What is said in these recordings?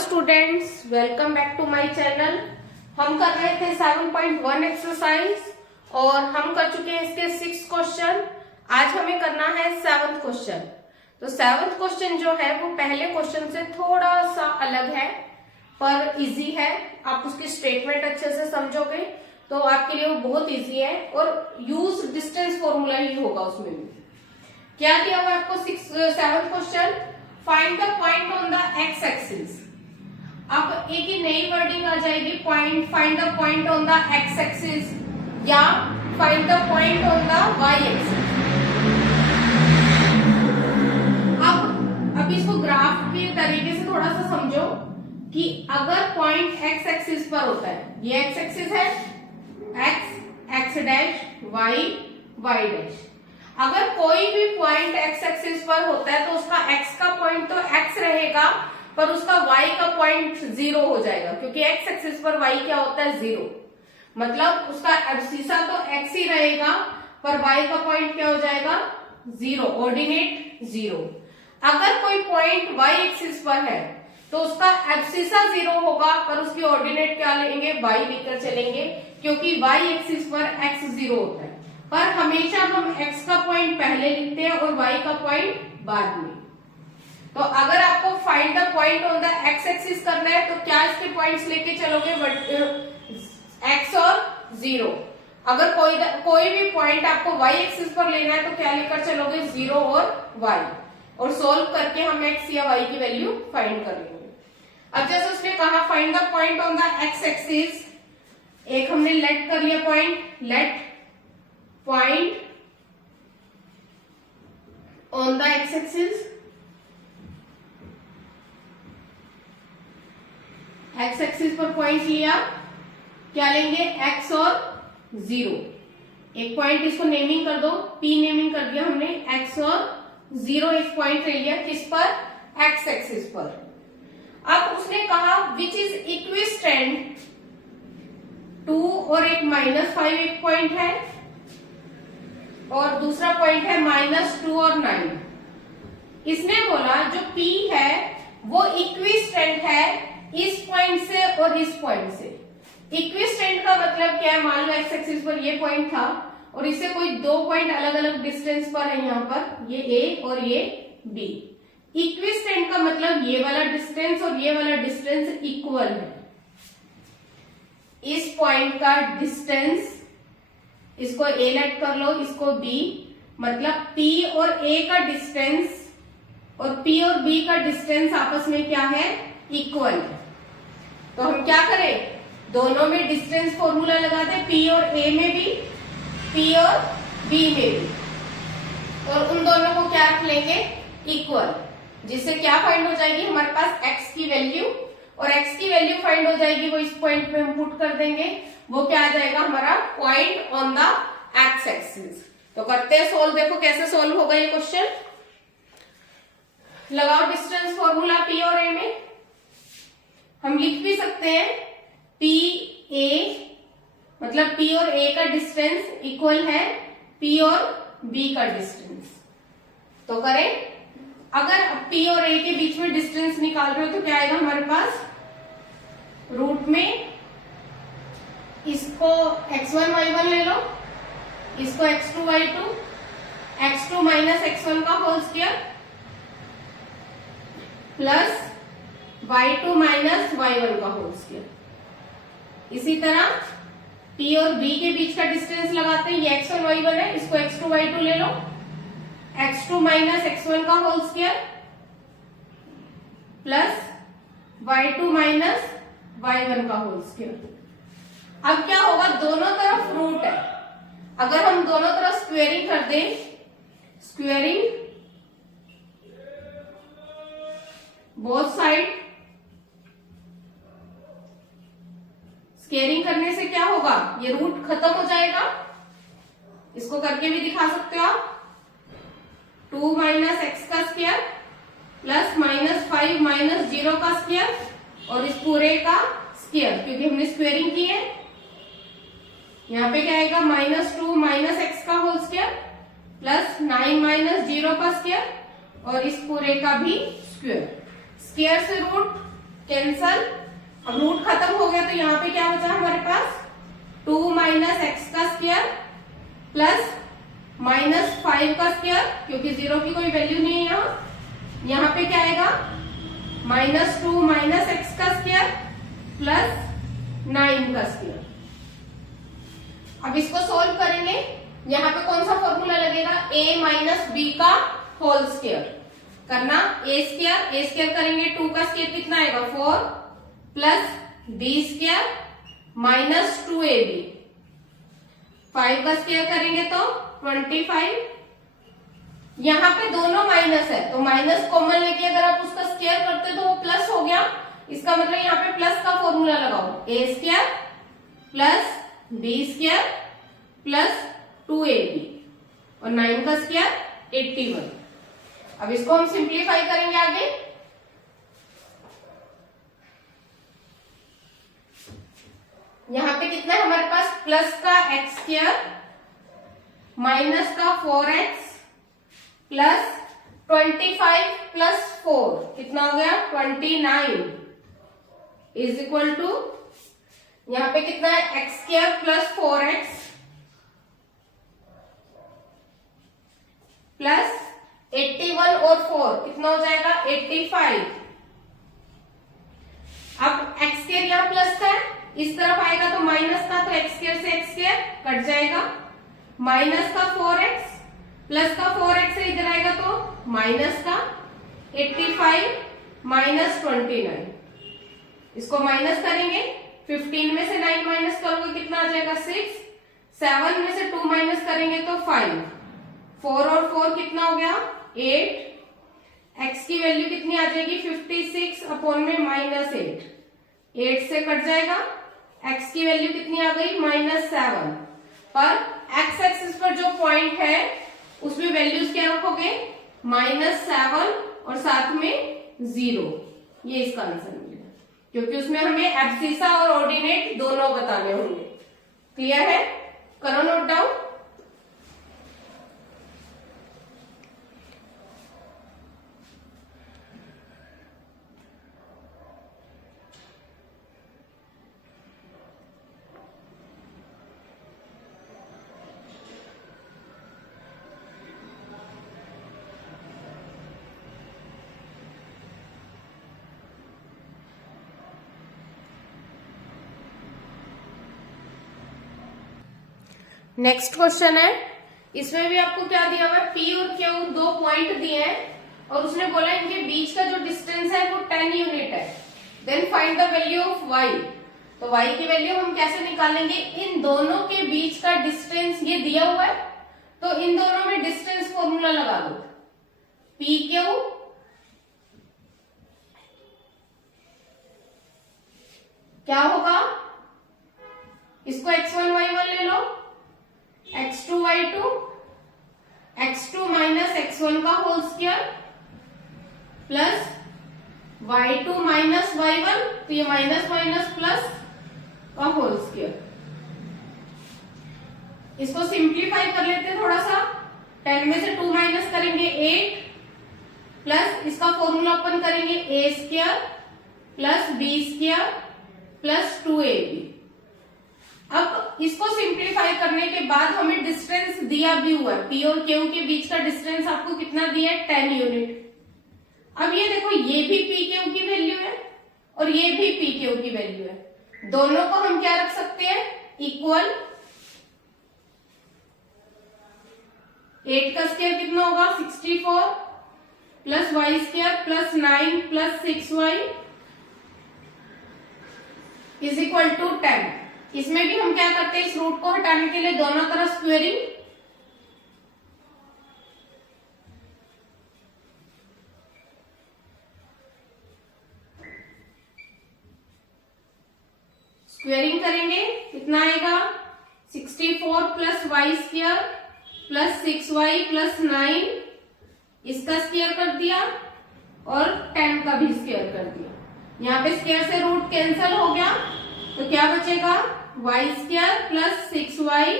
Students, welcome back to my channel. हम कर रहे थे 7.1 एक्सरसाइज और हम कर चुके हैं इसके 6 क्वेश्चन। आज हमें करना है 7th क्वेश्चन। तो 7th क्वेश्चन जो है वो पहले क्वेश्चन से थोड़ा सा अलग है पर इजी है। आप उसकी स्टेटमेंट अच्छे से समझोगे तो आपके लिए वो बहुत इजी है और यूज डिस्टेंस फॉर्मूला ही होगा उसमें भी। क्या दिया हुआ आपको 7th question, find the point on the X axis. अब एक ही नई वर्डिंग आ जाएगी, point, find the point on the X axis या find the point on the Y axis. अब इसको ग्राफ के तरीके से थोड़ा सा समझो कि अगर पॉइंट एक्स एक्सिस पर होता है, ये एक्स एक्सिस है, X, X dash, Y, Y dash. अगर कोई भी पॉइंट एक्स एक्सिस पर होता है तो उसका एक्स का पॉइंट तो एक्स रहेगा पर उसका y का पॉइंट 0 हो जाएगा, क्योंकि x एक्सिस पर y क्या होता है 0। मतलब उसका एब्सिसा तो x ही रहेगा पर y का पॉइंट क्या हो जाएगा 0, ऑर्डिनेट 0। अगर कोई पॉइंट y एक्सिस पर है तो उसका एब्सिसा 0 होगा पर उसकी ऑर्डिनेट क्या लेंगे, y लेकर चलेंगे, क्योंकि y एक्सिस पर x 0 होता है। पर हमेशा हम x का पॉइंट पहले लिखते हैं और y का पॉइंट बाद में। तो अगर आपको find the point on the X axis करना है तो क्या इसके पॉइंट्स लेके चलोगे, एक्स और 0। अगर कोई भी पॉइंट आपको वाई एक्सिस पर लेना है तो क्या लेकर चलोगे, 0 और वाई, और सोल्व करके हम एक्स या वाई की वैल्यू फाइंड कर लेंगे। अब जैसे उसने कहा find the point on the X axis, एक हमने लेट कर लिया point, let point on the X axis, x axis पर पॉइंट लिया, क्या लेंगे, एक्स और 0। एक पॉइंट इसको नेमिंग कर दो, पी नेमिंग कर दिया हमने, एक्स और 0 एक पॉइंट ले लिया, किस पर, एक्स एक्सिस पर। अब उसने कहा विच इज इक्विस्टेंट टू, और एक -5 एक पॉइंट है और दूसरा पॉइंट है -2 और 9। इसने बोला जो P है वो इक्विस्टेंट है इस पॉइंट से और इस पॉइंट से। इक्विस्टेंट का मतलब क्या है, मान लो एक्स एक्सिस पर ये पॉइंट था और इससे कोई 2 पॉइंट अलग अलग डिस्टेंस पर है, यहाँ पर ये A और ये B। इक्विस्टेंट का मतलब ये वाला डिस्टेंस और ये वाला डिस्टेंस इक्वल है। इस पॉइंट का डिस्टेंस, इसको A लेट कर लो, इसको B, मतलब P और A का डिस्टेंस और P और B का डिस्टेंस आपस में क्या है, इक्वल है। तो हम क्या करें, दोनों में डिस्टेंस फॉर्मूला लगा दें, P और A में भी, P और B में भी, और उन दोनों को क्या रख लेंगे, इक्वल, जिससे क्या फाइंड हो जाएगी हमारे पास x की वैल्यू, और x की वैल्यू फाइंड हो जाएगी वो इस पॉइंट पे हम पुट कर देंगे, वो क्या आ जाएगा हमारा point on the X axis. तो करते हैं सोल्व, देखो कैसे सोल्व होगा ये क्वेश्चन। लगाओ डिस्टेंस फॉर्मूला P और A में। हम लिख भी सकते हैं P A, मतलब P और A का डिस्टेंस इक्वल है P और B का डिस्टेंस। तो करें, अगर P और A के बीच में डिस्टेंस निकाल रहे हो तो क्या आएगा हमारे पास, रूट में इसको x1 y1 ले लो, इसको x2 y2, x2 minus x1 का whole square plus y2 minus y1 का होल स्क्वायर। इसी तरह P और B के बीच का डिस्टेंस लगाते हैं, ये x1 y1 है, इसको x2 y2 ले लो, x2 माइनस x1 का whole square plus y2 minus y1 का होल स्क्वायर। अब क्या होगा, दोनों तरफ रूट है, अगर हम दोनों तरफ स्क्वेयरिंग कर दें, स्क्वेयरिंग बोथ साइड, स्क्वेयरिंग करने से क्या होगा, ये रूट खत्म हो जाएगा। इसको करके भी दिखा सकते हो आप, 2 माइनस एक्स का स्क्वायर प्लस -5 माइनस 0 का स्क्वायर और इस पूरे का स्क्वायर, क्योंकि हमने स्क्वेयरिंग की है। यहाँ पे क्या आएगा, -2 माइनस एक्स का होल स्क्वायर प्लस 9 माइनस 0 का स्क्वायर और इस पूरे का भी स्क्वायर। स्क्वायर से रूट कैंसल। अब रूट खत्म हो गया तो यहाँ पे क्या बचा हमारे पास, 2 माइनस एक्स का स्क्वायर प्लस माइनस 5 का स्क्वायर, क्योंकि 0 की कोई वैल्यू नहीं है यहाँ पे क्या आएगा, -2 माइनस एक्स का स्क्वायर प्लस 9 का स्क्वायर। अब इसको सोल्व करेंगे, यहाँ पे कौन सा फॉर्मूला लगेगा, a माइनस बी का होल स्क्वायर करना, ए स्क्वायर करेंगे 2 का स्क्वायर कितना आएगा 4 plus B square minus 2ab, 5 का स्क्वायर करेंगे तो 25। यहाँ पे दोनों माइनस है तो माइनस कॉमन लेके अगर आप उसका स्क्वायर करते तो वो प्लस हो गया, इसका मतलब यहाँ पे प्लस का फॉर्मूला लगाओ, A square plus B square plus 2ab और 9 का स्क्वायर 81। अब इसको हम सिंप्लीफाई करेंगे आगे, यहाँ पे कितना है हमारे पास, प्लस का एक्स स्क्वायर माइनस का 4x प्लस 25 प्लस 4 कितना हो गया 29 इज इक्वल टू, यहाँ पे कितना है x square plus 4x plus 81 और 4 कितना हो जाएगा 85। अब एक्स स्क्वायर यहाँ प्लस का है, इस तरफ आएगा तो माइनस का, तो एक्स स्क्वायर से एक्स स्क्वायर कट जाएगा, माइनस का 4x प्लस का 4x से इधर आएगा तो माइनस का 85 माइनस 29, इसको माइनस करेंगे, 15 में से 9 माइनस करोगे कितना आ जाएगा 6, 7 में से 2 माइनस करेंगे तो 5, 4 और 4 कितना हो गया 8, x की वैल्यू कितनी आ जाएगी 56 अपॉन में -8, 8 से कट जाएगा, x की वैल्यू कितनी आ गई -7, पर x एक्सिस पर जो पॉइंट है उसमें वैल्यूज क्या रखोगे -7 और साथ में 0, ये इसका आंसर मिलेगा, क्योंकि उसमें हमें एब्सिसा और ऑर्डिनेट दोनों बताने होंगे। क्लियर है, करो नोट डाउन। नेक्स्ट क्वेश्चन है, इसमें भी आपको क्या दिया हुआ है, P और Q दो पॉइंट दिए हैं और उसने बोला इनके बीच का जो डिस्टेंस है वो 10 यूनिट है, then find the value of y। तो y की वैल्यू हम कैसे निकालेंगे, इन दोनों के बीच का डिस्टेंस ये दिया हुआ है तो इन दोनों में डिस्टेंस फॉर्मूला लगा दो, PQ क्या होगा, इसको x1 y1 ले लो, x2 y2 x2 minus x1 का whole square plus y2 minus y1, तो ये माइनस माइनस प्लस का होल स्क्वायर। इसको सिंप्लीफाई कर लेते हैं थोड़ा सा, 10 में से 2 माइनस करेंगे 8 प्लस इसका फॉर्मूला ओपन करेंगे a square plus b square plus 2ab। अब इसको सिंप्लीफाई करने के बाद हमें डिस्टेंस दिया भी हुआ है, P और Q के बीच का डिस्टेंस आपको कितना दिया है 10 यूनिट। अब ये देखो ये भी PQ की वैल्यू है और ये भी PQ की वैल्यू है, दोनों को हम क्या रख सकते हैं इक्वल, 8 का स्क्वायर कितना होगा 64 plus y square plus 9 plus 6y is equal to 10। इसमें भी हम क्या करते हैं, इस रूट को हटाने के लिए दोनों तरफ स्क्वेयरिंग, स्क्वेयरिंग करेंगे कितना आएगा 64 plus Y square plus 6y plus 9, इसका स्क्वायर कर दिया और 10 का भी स्क्वायर कर दिया, यहाँ पे स्क्वायर से रूट कैंसिल हो गया तो क्या बचेगा y स्क्वायर प्लस 6y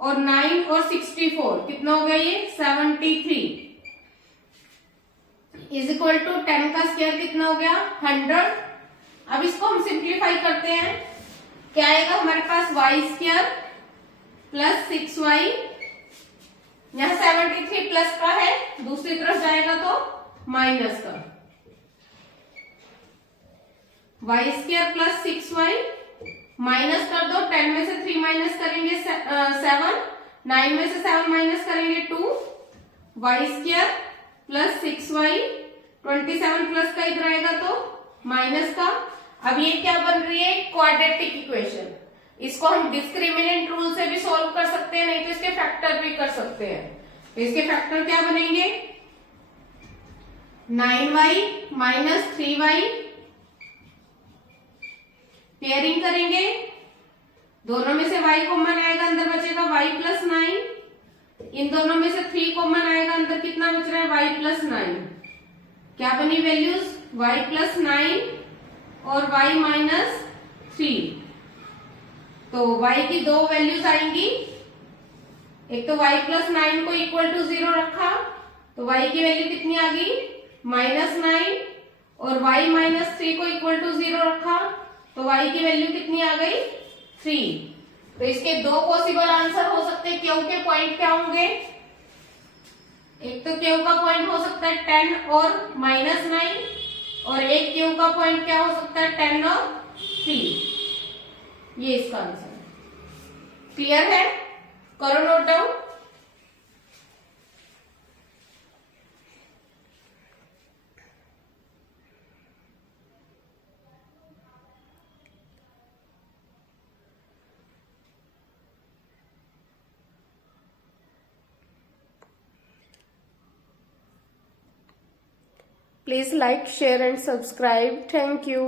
और 9 और 64 कितना हो गया ये 73 इज इक्वल टू 10 का स्क्वायर कितना हो गया 100 अब इसको हम सिंप्लीफाई करते हैं। क्या आएगा हमारे पास y² प्लस 6y, यहाँ 73 प्लस का है, दूसरी तरफ जाएगा तो माइनस का, y² प्लस 6y माइनस कर दो, 10 में से 3 माइनस करेंगे 7, 9 में से 7 माइनस करेंगे 2, y² प्लस 6y, 27 प्लस का इधर आएगा तो माइनस का। अब ये क्या बन रही है, क्वाड्रेटिक इक्वेशन। इसको हम डिस्क्रिमिनेंट रूल से भी सॉल्व कर सकते हैं, नहीं तो इसके फैक्टर भी कर सकते हैं। तो इसके फैक्टर क्या बनेंगे, 9y माइनस 3y, पेयरिंग करेंगे, दोनों में से y कॉमन आएगा, अंदर बचेगा y प्लस 9, इन दोनों में से 3 कॉमन आएगा, अंदर कितना बच रहा है y प्लस 9। क्या बनी वैल्यूज, y प्लस 9 और y माइनस 3। तो y की दो वैल्यूज आएंगी, एक तो y प्लस 9 को इक्वल टू 0 रखा तो y की वैल्यू कितनी आ गई, -9, और y माइनस 3 को इक्वल टू 0 रखा तो y की वैल्यू कितनी आ गई, 3। तो इसके दो पॉसिबल आंसर हो सकते हैं। क्यू के पॉइंट क्या होंगे, एक तो क्यू का पॉइंट हो सकता है 10 और -9, और एक क्यू का पॉइंट क्या हो सकता है 10 और 3। ये इसका आंसर है। क्लियर है, करो note down. Please like, share and subscribe. Thank you.